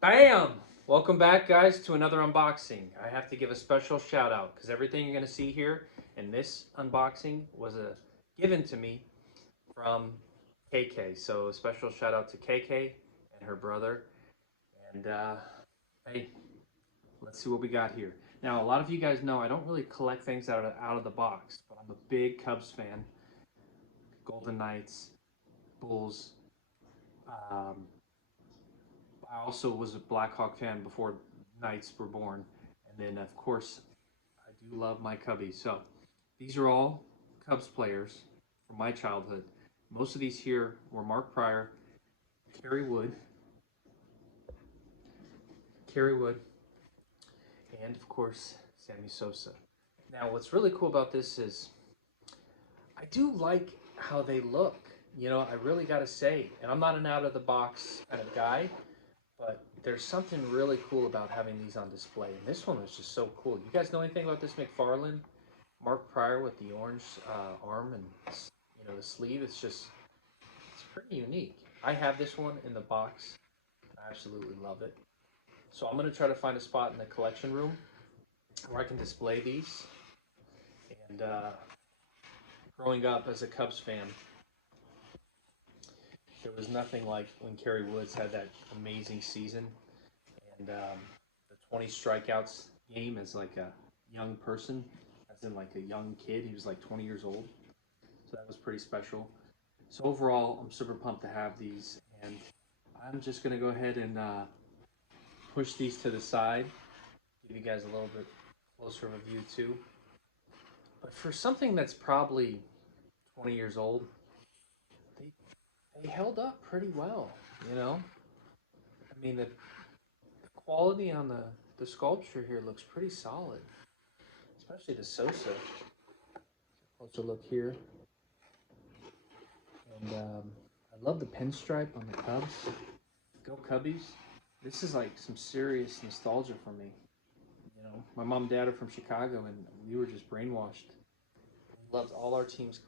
Bam! Welcome back, guys, to another unboxing. I have to give a special shout out because everything you're going to see here in this unboxing was given to me from KK. So, a special shout out to KK and her brother. And hey, let's see what we got here. Now, a lot of you guys know I don't really collect things out of the box, but I'm a big Cubs fan. Golden Knights, Bulls. Um, I also was a Blackhawk fan before Knights were born. And then, of course, I do love my Cubbies. So these are all Cubs players from my childhood. Most of these here were Mark Pryor, Kerry Wood, Kerry Wood, and of course, Sammy Sosa. Now, what's really cool about this is I do like how they look. I really got to say, and I'm not an out of the box kind of guy, but there's something really cool about having these on display. And this one was just so cool. You guys know anything about this McFarlane? Mark Pryor with the orange arm and the sleeve. It's pretty unique. I have this one in the box. I absolutely love it. So I'm gonna try to find a spot in the collection room where I can display these. And growing up as a Cubs fan, there was nothing like when Kerry Woods had that amazing season and the 20 strikeouts game as like a young person, as in like a young kid. He was like 20 years old, so that was pretty special. So overall, I'm super pumped to have these, and I'm just gonna go ahead and push these to the side, give you guys a little bit closer of a view too. But for something that's probably 20 years old, they they held up pretty well. You know, I mean the quality on the sculpture here looks pretty solid, especially the Sosa. Closer look here, and I love the pinstripe on the Cubs. Go Cubbies! This is like some serious nostalgia for me. My mom and dad are from Chicago, and we were just brainwashed. We loved all our teams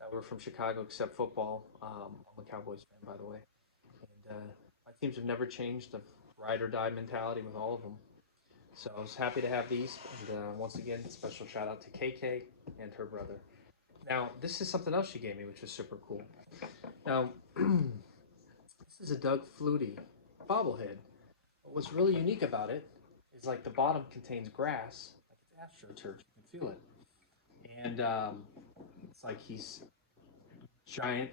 that were from Chicago except football. I'm a Cowboys fan, by the way. And my teams have never changed. A ride or die mentality with all of them. So I was happy to have these. And once again, special shout out to KK and her brother. Now, this is something else she gave me, which was super cool. Now, this is a Doug Flutie bobblehead. But what's really unique about it is like the bottom contains grass, like it's AstroTurf. You can feel it. And it's like he's giant.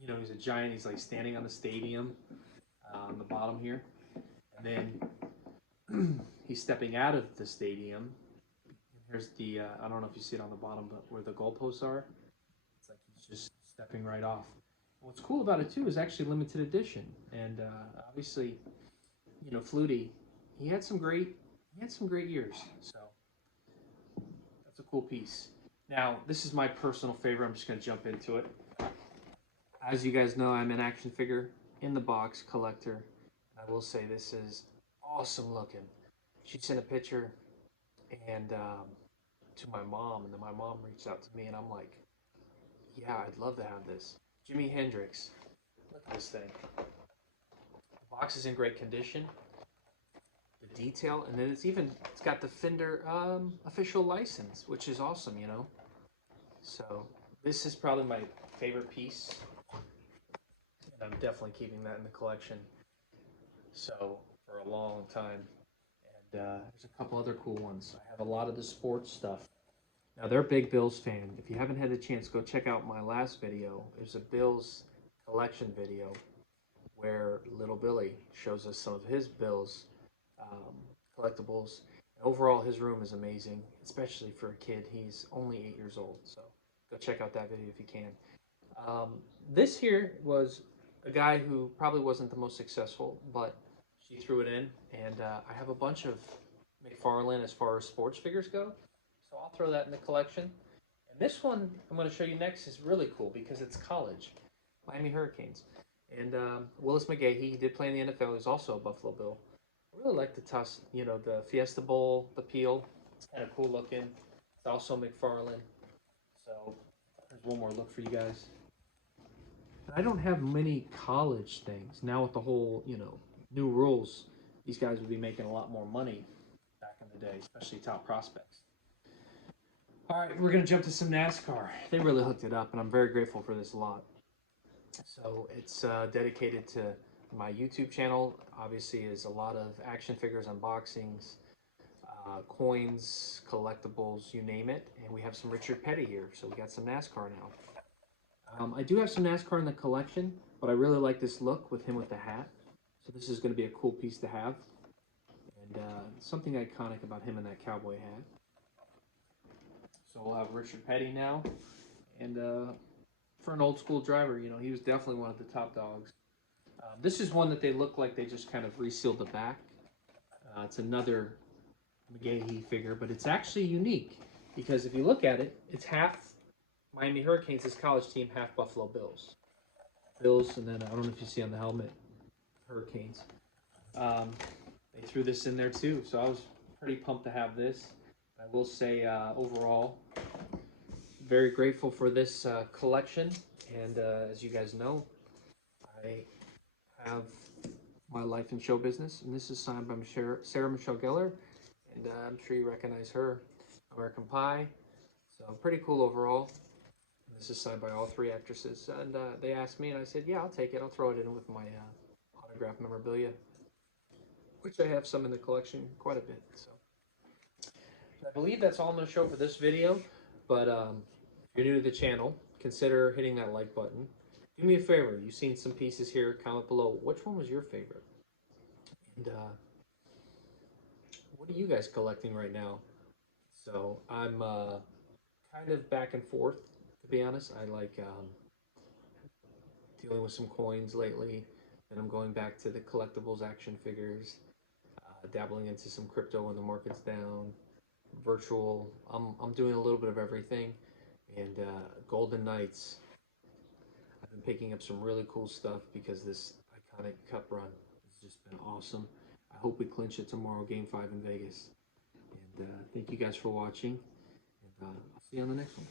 He's a giant. He's like standing on the stadium on the bottom here, and then he's stepping out of the stadium. Here's the I don't know if you see it on the bottom, but where the goalposts are, it's like he's just stepping right off. What's cool about it too is actually limited edition, and obviously, Flutie, he had some great years. So that's a cool piece. Now, this is my personal favorite. I'm just going to jump into it. As you guys know, I'm an action figure in the box collector. I will say this is awesome looking. She sent a picture and to my mom, and then my mom reached out to me, and I'm like, yeah, I'd love to have this. Jimi Hendrix. Look at this thing. The box is in great condition. The detail, and then it's got the Fender official license, which is awesome. So this is probably my favorite piece, and I'm definitely keeping that in the collection. So for a long time, and there's a couple other cool ones. I have a lot of the sports stuff. Now they're a big Bills fan. If you haven't had a chance, go check out my last video. There's a Bills collection video where Little Billy shows us some of his Bills um, collectibles. And overall, his room is amazing, especially for a kid. He's only 8 years old, so go check out that video if you can. Um, this here was a guy who probably wasn't the most successful, but she threw it in, and I have a bunch of McFarlane as far as sports figures go, so I'll throw that in the collection. And this one I'm going to show you next is really cool because it's college, Miami Hurricanes, and Willis McGahee. He did play in the NFL. He's also a Buffalo Bill. I really like the tuss, the Fiesta Bowl, the peel. It's kind of cool looking. It's also McFarlane. So there's one more look for you guys. I don't have many college things now with the whole, new rules. these guys would be making a lot more money back in the day, especially top prospects. All right, we're going to jump to some NASCAR. They really hooked it up, and I'm very grateful for this lot. So it's dedicated to my YouTube channel. Obviously, is a lot of action figures, unboxings, coins, collectibles, you name it. And we have some Richard Petty here, so we got some NASCAR now. I do have some NASCAR in the collection, but I really like this look with him with the hat. So this is going to be a cool piece to have. And something iconic about him in that cowboy hat. So we'll have Richard Petty now. And for an old school driver, you know, he was definitely one of the top dogs. This is one that they look like they just kind of resealed the back. It's another McGahee figure, but it's actually unique because if you look at it, it's half Miami Hurricanes, his college team, half Buffalo Bills. Bills, and then I don't know if you see on the helmet, Hurricanes. They threw this in there too, so I was pretty pumped to have this. I will say overall, very grateful for this collection, and as you guys know, I have my life in show business, and this is signed by Sarah Michelle Gellar, and I'm sure you recognize her, American Pie. So pretty cool overall. And this is signed by all three actresses, and they asked me, and I said, yeah, I'll take it. I'll throw it in with my autograph memorabilia, which I have some in the collection, quite a bit. So I believe that's all I'm going to show for this video, but if you're new to the channel, consider hitting that like button. Do me a favor, you've seen some pieces here, comment below, which one was your favorite? And what are you guys collecting right now? So I'm kind of back and forth, to be honest. I like dealing with some coins lately, and I'm going back to the collectibles action figures, dabbling into some crypto when the market's down, virtual. I'm doing a little bit of everything, and Golden Knights. I've been picking up some really cool stuff because this iconic cup run has just been awesome. I hope we clinch it tomorrow, Game 5 in Vegas. And thank you guys for watching, and I'll see you on the next one.